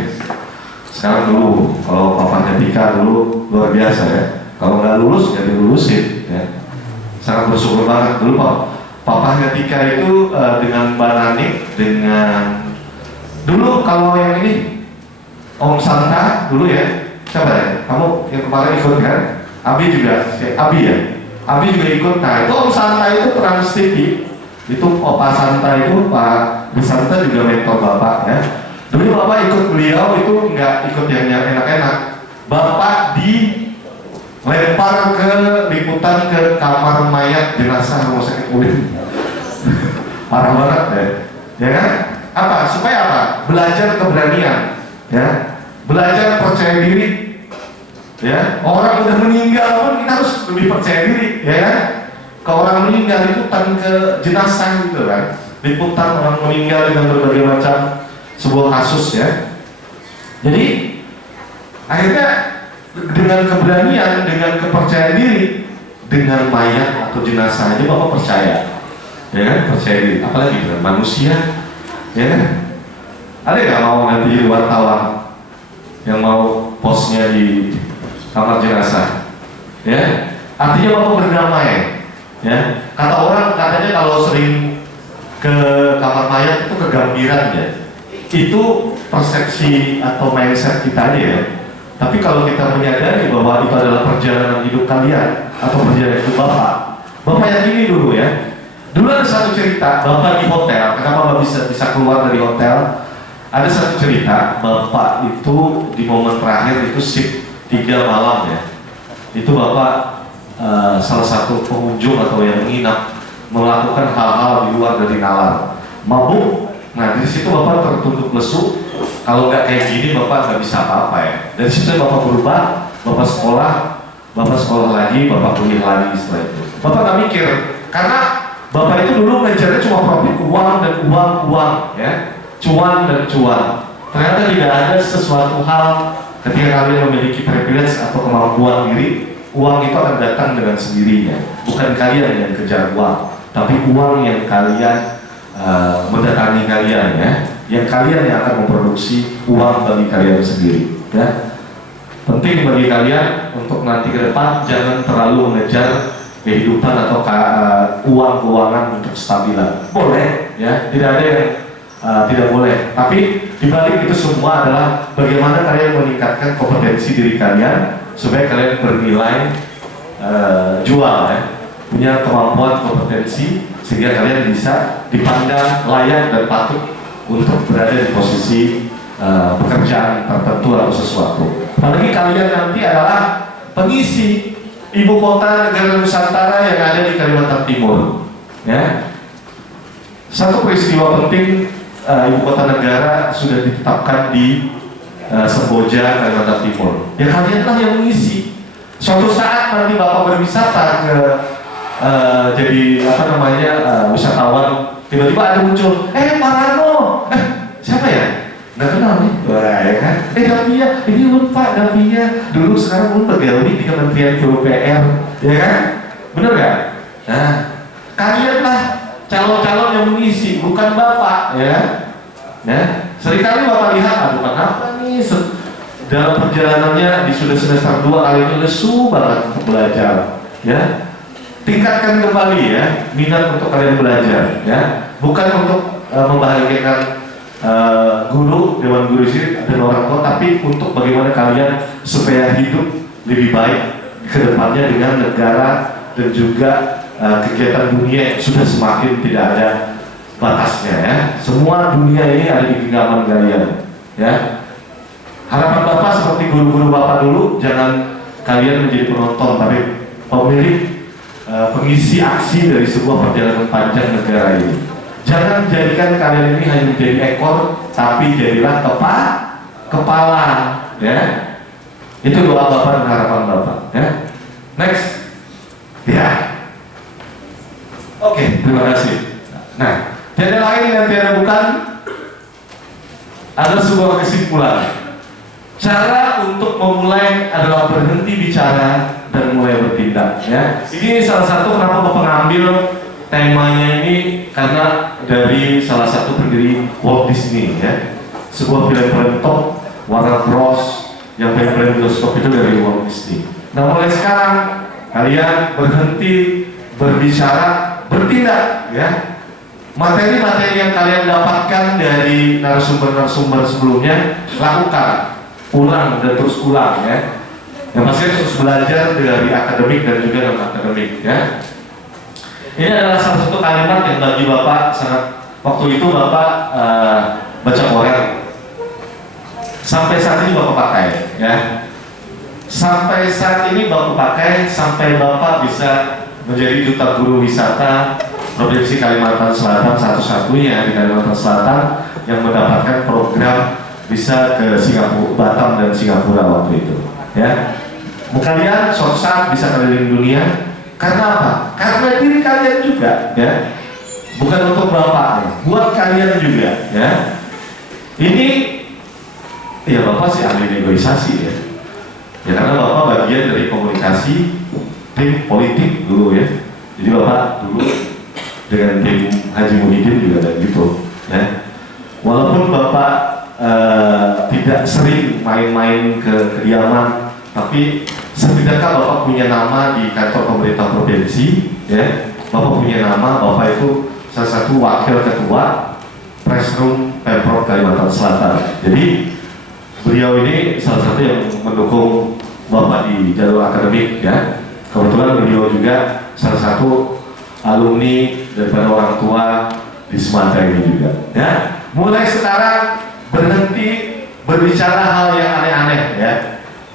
Sekarang dulu, kalau papahnya Tika dulu luar biasa ya. Kalau nggak lulus ya dilulusin ya. Sangat bersyukur banget dulu papahnya Tika itu dengan Mbak Nani, dengan dulu kalau yang ini Om Santa dulu ya, siapa ya? Kamu yang kemarin ikut kan? Abi juga, Abi ya? Abi juga ikut. Nah itu Om Santa itu Trans TV, itu Opa Santa itu Pak Santa juga mentor Bapak ya. Dulu Bapak ikut beliau itu nggak ikut yang enak-enak. Bapak dilempar ke liputan ke kamar mayat jenazah rumah sakit UIN. Parah banget ya kan? Apa? Supaya apa? Belajar keberanian ya, belajar percaya diri. Ya, orang udah meninggal pun kita harus lebih percaya diri, ya kan? Kalau orang meninggal liputan ke jenazah gitu kan, liputan orang meninggal dengan berbagai macam sebuah kasus ya. Jadi akhirnya dengan keberanian, dengan kepercayaan diri, dengan mayat atau jenazah aja Bapak percaya, ya kan? Percaya diri, apalagi dengan manusia, ya kan? Ada nggak mau nanti jadi wartawan yang mau posnya di kamar jenazah, ya? Artinya Bapak berdamai, ya. Kata orang katanya kalau sering ke kamar mayat itu kegambiran ya. Itu persepsi atau mindset kita aja ya. Tapi kalau kita menyadari bahwa itu adalah perjalanan hidup kalian atau perjalanan hidup Bapak yakini dulu ya. Dulu ada satu cerita Bapak di hotel. Kenapa Bapak bisa keluar dari hotel? Ada satu cerita Bapak itu di momen terakhir itu shift 3 malam ya. Itu Bapak salah satu pengunjung atau yang menginap melakukan hal-hal di luar dari nalar, mabuk. Nah di situ Bapak tertutup lesu. Kalau nggak kayak gini Bapak nggak bisa apa-apa ya. Dari situ Bapak berubah, Bapak sekolah lagi, Bapak kuliah lagi setelah itu. Bapak nggak mikir, karena Bapak itu dulu ngejarnya cuma profit, uang dan uang, ya, cuan dan cuan. Ternyata tidak ada sesuatu hal ketika kalian memiliki privilege atau kemampuan diri, uang itu akan datang dengan sendirinya. Bukan kalian yang kejar uang, tapi uang yang kalian mendatangi kalian, ya, yang kalian yang akan memproduksi uang bagi kalian sendiri, ya. Penting bagi kalian untuk nanti ke depan jangan terlalu mengejar kehidupan atau uang-keuangan untuk stabilan. Boleh, ya, tidak ada yang tidak boleh. Tapi dibalik itu semua adalah bagaimana kalian meningkatkan kompetensi diri kalian supaya kalian bernilai jual, ya, punya kemampuan kompetensi sehingga kalian bisa dipandang layak dan patut untuk berada di posisi pekerjaan tertentu atau sesuatu. Apalagi kalian nanti adalah pengisi ibu kota negara Nusantara yang ada di Kalimantan Timur, ya. Satu peristiwa penting, ibu kota negara sudah ditetapkan di Semboja, Kalimantan Timur. Ya kalianlah yang mengisi. Suatu saat nanti Bapak berwisata ke jadi wisatawan, tiba-tiba ada muncul, Pak Rano, siapa ya? Nggak kenal nih, wah, ya kan? Davia, ini lupa Davia. Dulu sekarang bergaul di Kementerian PUPR, ya kan? Bener nggak? Nah, kalianlah calon-calon yang mengisi, bukan Bapak, ya. Ya, seringkali Bapak lihat, aduh kenapa nih dalam perjalanannya di sudah semester 2 kali ini lesu banget untuk belajar, ya. Tingkatkan kembali, ya, minat untuk kalian belajar, ya. Bukan untuk membahagiakan guru, dewan guru sini dan orang tua, tapi untuk bagaimana kalian supaya hidup lebih baik ke depannya dengan negara dan juga kegiatan dunia yang sudah semakin tidak ada batasnya, ya. Semua dunia ini ada di genggaman kalian, ya. Harapan Bapak seperti guru-guru Bapak dulu, jangan kalian menjadi penonton tapi pemilik, pengisi aksi dari sebuah perjalanan panjang negara ini. Jangan jadikan kalian ini hanya menjadi ekor, tapi jadilah kepala, ya. Itu doa Bapak dan harapan Bapak, ya. Next, ya. Oke, terima kasih. Nah, tiada lain dan tiada bukan, ada sebuah kesimpulan. Cara untuk memulai adalah berhenti bicara dan mulai bertindak, ya. Ini salah satu kenapa Bapak ngambil temanya ini, karena dari salah satu pendiri Walt Disney, ya. Sebuah film-film top, Warner Bros, yang film-film bioskop itu dari Walt Disney. Nah, mulai sekarang kalian berhenti berbicara, bertindak, ya. Materi-materi yang kalian dapatkan dari narasumber-narasumber sebelumnya, lakukan, ulang dan terus ulang, ya. Yang pasti terus belajar dari akademik dan juga non akademik, ya. Ini adalah salah satu kalimat yang bagi Bapak sangat, waktu itu Bapak baca Koran. Sampai saat ini Bapak pakai, ya. Sampai saat ini Bapak pakai, sampai Bapak bisa menjadi duta guru wisata Provinsi Kalimantan Selatan, satu-satunya di Kalimantan Selatan yang mendapatkan program bisa ke Singapura, Batam dan Singapura waktu itu, ya. Kalian suatu saat bisa keliling dunia. Karena apa? Karena diri kalian juga, ya. Bukan untuk Bapak, buat kalian juga, ya. Ini, ya Bapak sih ahli negosiasi, ya. Ya karena Bapak bagian dari komunikasi tim politik dulu, ya. Jadi Bapak dulu dengan tim Haji Muhyiddin juga ada gitu, ya. Walaupun Bapak tidak sering main-main ke kediaman, tapi setidaknya Bapak punya nama di kantor pemerintah provinsi, ya. Bapak punya nama, Bapak itu salah satu wakil ketua press room Pemprov Kalimantan Selatan. Jadi beliau ini salah satu yang mendukung Bapak di jalur akademik, ya. Kebetulan beliau juga salah satu alumni daripada orang tua di Sumatera ini juga, ya. Mulai sekarang berhenti berbicara hal yang aneh-aneh, ya.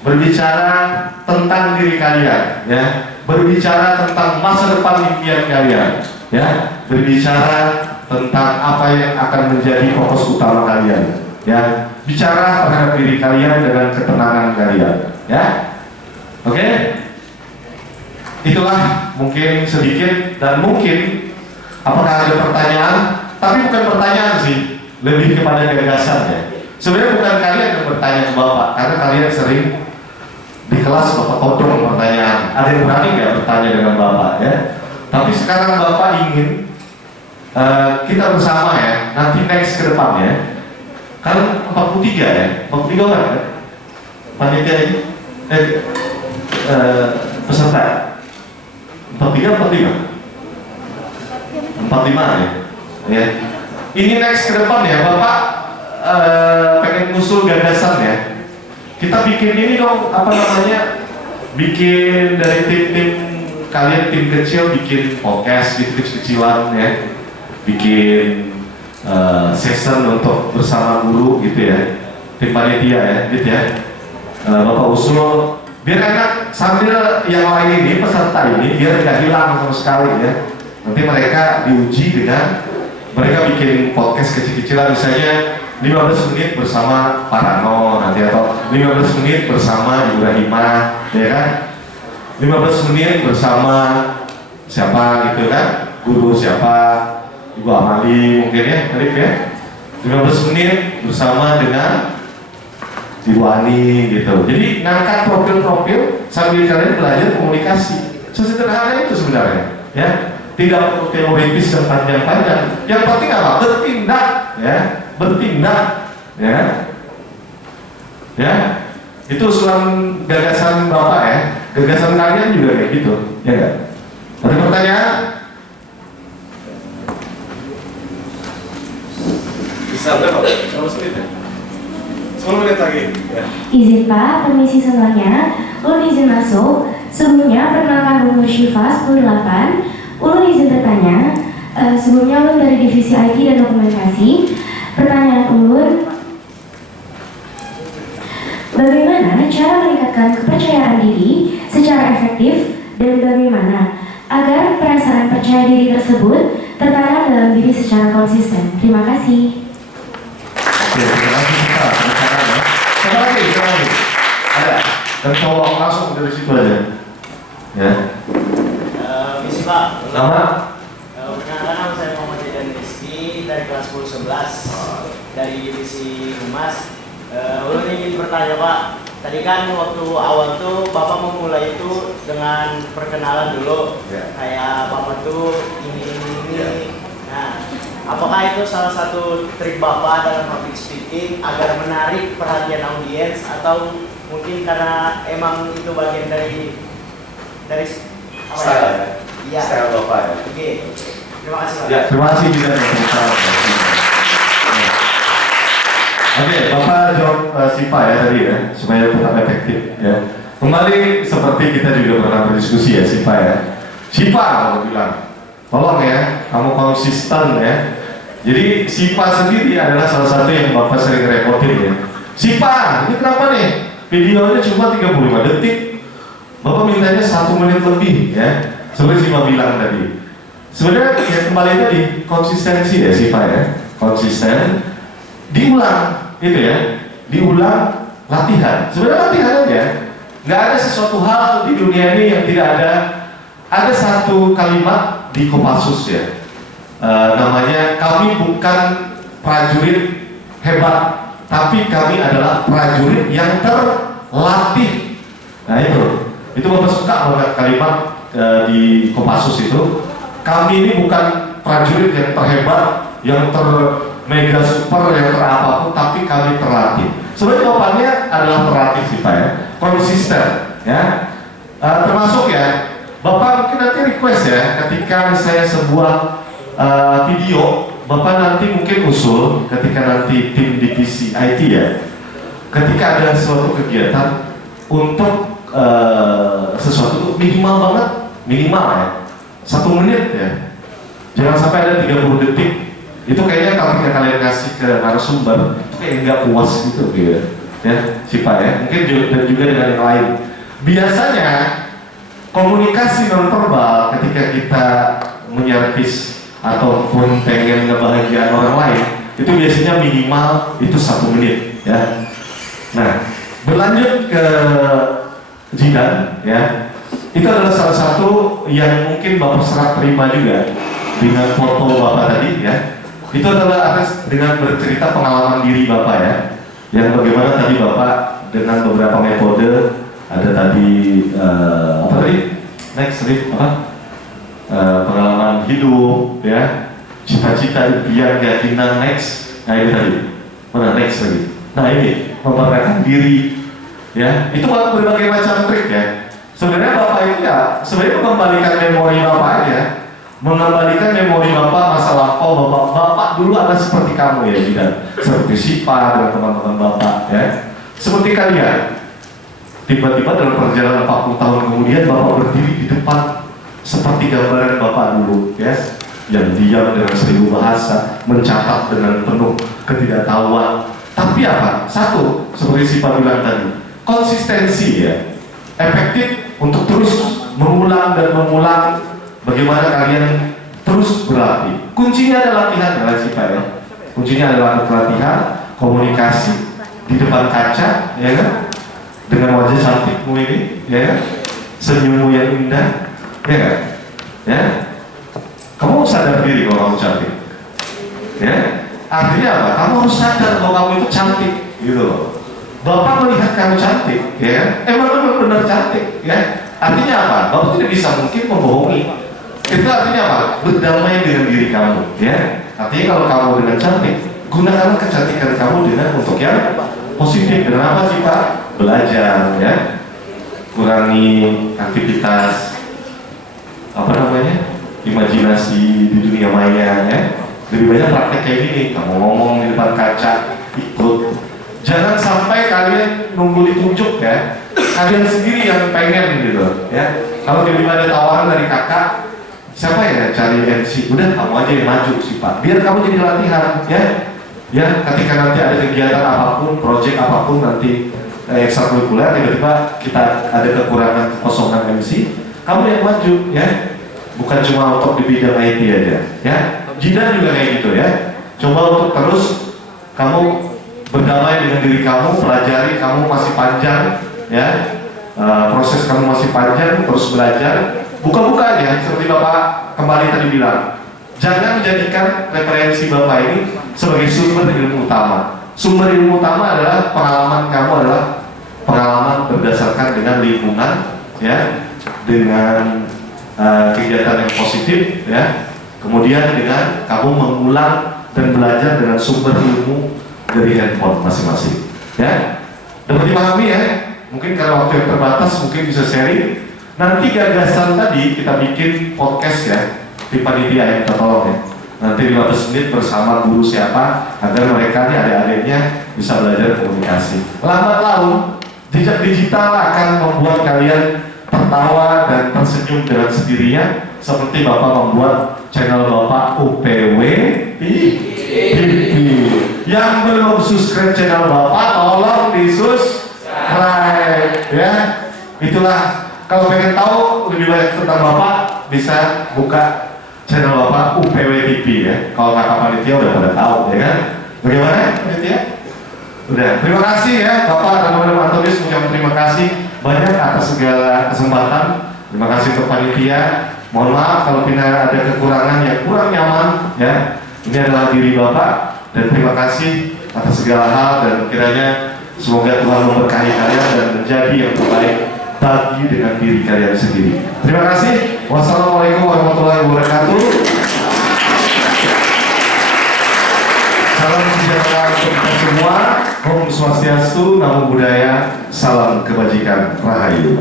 Berbicara tentang diri kalian, ya. Berbicara tentang masa depan impian kalian, ya. Berbicara tentang apa yang akan menjadi fokus utama kalian, ya. Bicara terhadap diri kalian dengan ketenangan kalian, ya. Oke? Itulah mungkin sedikit, dan mungkin Apakah ada pertanyaan? Tapi bukan pertanyaan sih, lebih kepada gagasan ya. Sebenarnya bukan kalian yang bertanya ke Bapak, karena kalian sering di kelas Bapak todong pertanyaan. Ada yang berani nggak bertanya dengan Bapak ya? Tapi sekarang Bapak ingin kita bersama ya, nanti next ke depan ya. Kan 43 ya, 43 orang ya? Panitia ini? Peserta? 43, 45 ya? Ini next ke depan ya, Bapak pengen ngusul gagasan ya. Kita bikin ini dong, apa namanya? Bikin dari tim-tim kalian, tim kecil bikin podcast gitu kecil-kecilan ya. Bikin session untuk bersama guru gitu ya. Tim panitia ya, gitu ya. Bapak usul biar enak sambil yang lain ini, peserta ini biar tidak hilang sama sekali ya. Nanti mereka diuji dengan mereka bikin podcast kecil-kecilan, misalnya 15 menit bersama Pak Rano nanti, atau 15 menit bersama Ibu Rahimah ya kan, 15 menit bersama siapa gitu kan, guru siapa, Ibu Amali mungkin ya, Arif ya, 15 menit bersama dengan Ibu Ani gitu. Jadi ngangkat profil-profil sambil kalian belajar komunikasi. Sesederhana itu sebenarnya ya. Tidak perlu teoritis yang panjang-panjang. Yang penting apa? Bertindak ya. Bertindak ya. Ya. Itu usulan gagasan Bapak ya. Gagasan kalian juga kayak gitu. Ya enggak? Ada pertanyaan? Bisa berapa? 10 menit lagi. Ya. Izin Pak, permisi semuanya. Ulun izin masuk. Sebelumnya perkenalkan Ulun Syifa 108. Ulun izin bertanya. Sebelumnya Ulun dari divisi IT dan dokumentasi. Pertanyaan Ulun, bagaimana cara meningkatkan kepercayaan diri secara efektif dan bagaimana agar perasaan percaya diri tersebut tertanam dalam diri secara konsisten? Terima kasih. Oke, terima kasih Pak. Coba lagi. Ada. Dan tolong langsung dari situ aja. Ya. Misi Pak. Nama? Perkenalkan nama saya Muhammad Zidan Rizky dari kelas 10-11 dari divisi Humas. Ulun ingin bertanya Pak. Tadi kan waktu awal tuh Bapak memulai itu dengan perkenalan dulu. Ya. Kayak Bapak tuh ini. Ya. Nah, apakah itu salah satu trik Bapak dalam public speaking agar menarik perhatian audiens, atau mungkin karena emang itu bagian dari apa Style ya? Iya. Style Bapak ya? Oke. Terima kasih Pak. Ya, terima kasih juga teman-teman. Oke, Bapak jawab Sipa ya tadi ya, supaya tetap efektif ya. Kembali seperti kita juga pernah berdiskusi ya, Sipa ya. Sipa kalau bilang, tolong ya, kamu konsisten ya. Jadi Sipa sendiri adalah salah satu yang Bapak sering repotin ya. Sipa, ini kenapa nih? Videonya cuma 35 detik. Bapak mintanya 1 menit lebih ya. Seperti Sipa bilang tadi. Sebenarnya ya kembali tadi konsistensi ya Sipa ya. Konsisten, diulang gitu ya. Diulang, latihan. Sebenarnya latihan aja. Nggak ada sesuatu hal di dunia ini yang tidak ada. Ada satu kalimat di Kopassus ya. Namanya, kami bukan prajurit hebat, tapi kami adalah prajurit yang terlatih. Nah itu Bapak suka banget kalimat di Kopassus itu. Kami ini bukan prajurit yang terhebat, yang termega super, yang terapapun, tapi kami terlatih. Sebenarnya jawabannya adalah terlatih sih Pak ya, konsisten ya. Termasuk ya, Bapak mungkin nanti request ya, ketika misalnya sebuah video, Bapak nanti mungkin usul ketika nanti tim divisi IT ya, ketika ada suatu kegiatan untuk sesuatu minimal banget, minimal ya 1 menit ya, jangan sampai ada 30 detik. Itu kayaknya kalau kita kalian kasih ke narasumber itu kayak nggak puas gitu ya Sipa ya, mungkin juga dengan yang lain. Biasanya komunikasi nonverbal ketika kita menyervis ataupun pengen ngebahagiaan orang lain itu biasanya minimal itu 1 menit ya. Nah, berlanjut ke Zidan ya, itu adalah salah satu yang mungkin Bapak serap terima juga. dengan foto Bapak tadi ya. Itu adalah atas dengan bercerita pengalaman diri Bapak ya. Yang bagaimana tadi Bapak dengan beberapa metode, ada tadi apa tadi? Next tadi apa? Pengalaman hidup ya, cita-cita, impian, keyakinan, next. Nah ini tadi. Mana next lagi? Nah ini memperkenalkan diri ya. Itu berbagai macam trik ya. Sebenarnya Bapak itu ya sebenarnya mengembalikan memori Bapak aja. Mengembalikan memori Bapak masa lampau. Bapak dulu ada seperti kamu ya, tidak seperti Sipa dan teman-teman Bapak ya. Seperti kalian, tiba-tiba dalam perjalanan 40 tahun kemudian Bapak berdiri di depan seperti gambaran Bapak dulu ya, yang diam dengan 1000 bahasa, mencatat dengan penuh ketidaktahuan. Tapi apa? Satu, seperti Sipa bilang tadi, konsistensi ya, efektif untuk terus mengulang dan mengulang. Bagaimana kalian terus berlatih? Kuncinya adalah latihan, ya Sipa ya. Kuncinya adalah latihan, komunikasi di depan kaca, ya kan? Dengan wajah cantikmu ini, ya kan? Senyummu yang indah, ya kan? Ya, kamu sadar diri kalau kamu cantik, ya. Artinya apa? Kamu harus sadar bahwa kamu itu cantik, gitu loh. Bapak melihat kamu cantik, ya. Emang benar cantik, ya. Artinya apa? Bapak tidak bisa mungkin membohongi. Itu artinya apa? Berdamai dengan diri kamu, ya. Artinya kalau kamu dengan cantik, gunakan kecantikan kamu dengan untuk yang positif. Dengan apa sih Pak? Belajar, ya. Kurangi aktivitas apa namanya? Imajinasi di dunia maya, ya. Lebih banyak praktek kayak gini. Kamu ngomong di depan kaca, ikut. Jangan sampai kalian nunggu ditunjuk ya. Kalian sendiri yang pengen gitu, ya. Kalau tiba-tiba ada tawaran dari kakak, siapa ya cari MC? Udah kamu aja yang maju sih Pak. Biar kamu jadi latihan, ya. Ya, ketika nanti ada kegiatan apapun, proyek apapun nanti ekstrakurikuler, tiba-tiba kita ada kekurangan kekosongan MC, kamu yang maju, ya. Bukan cuma untuk di bidang IT aja, ya. Jidan juga kayak gitu ya. Coba untuk terus kamu berdamai dengan diri kamu, pelajari, kamu masih panjang, ya. Proses kamu masih panjang, terus belajar. Buka-buka aja, seperti Bapak kembali tadi bilang. Jangan menjadikan referensi Bapak ini sebagai sumber ilmu utama. Sumber ilmu utama adalah pengalaman kamu, adalah pengalaman berdasarkan dengan lingkungan, ya, dengan kegiatan yang positif, ya. Kemudian dengan kamu mengulang dan belajar dengan sumber ilmu dari handphone masing-masing, ya. Dapat dipahami ya? Mungkin karena waktu yang terbatas, mungkin bisa sharing. Nanti gagasan tadi kita bikin podcast ya, di panitia yang kita tolong ya. Nanti 15 menit bersama guru siapa, agar mereka nih adik-adiknya bisa belajar komunikasi. Lambat laun, jejak digital akan membuat kalian tertawa dan tersenyum dengan sendirinya, seperti Bapak membuat channel Bapak UPW TV. Yang belum subscribe channel Bapak, tolong di subscribe ya. Itulah, kalau pengen tahu lebih banyak tentang Bapak, bisa buka channel Bapak UPW TV ya. Kalau kakak panitia udah pada tahu ya kan. Bagaimana panitia? Udah, terima kasih ya Bapak dan teman-teman Antonius, mengucapkan terima kasih banyak atas segala kesempatan. Terima kasih untuk panitia. Mohon maaf kalau Pina ada kekurangan yang kurang nyaman ya. Ini adalah diri Bapak, dan terima kasih atas segala hal, dan kiranya semoga Tuhan memberkahi kalian dan menjadi yang terbaik bagi dengan diri kalian sendiri. Terima kasih. Wassalamualaikum warahmatullahi wabarakatuh. Salam sejahtera untuk kita semua. Om Swastiastu, Namo Buddhaya, salam kebajikan, Rahayu.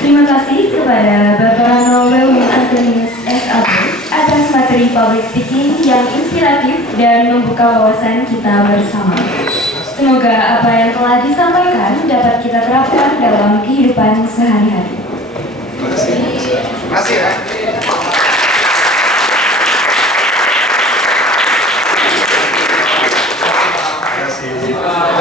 Terima kasih kepada Bapak Noel Antonius SAB atas materi public speaking yang inspiratif dan membuka wawasan kita bersama. Semoga apa yang telah disampaikan dapat kita terapkan dalam kehidupan sehari-hari. Terima kasih ya. Terima kasih.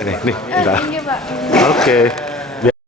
Nih, bentar. Thank you, Pak. Oke.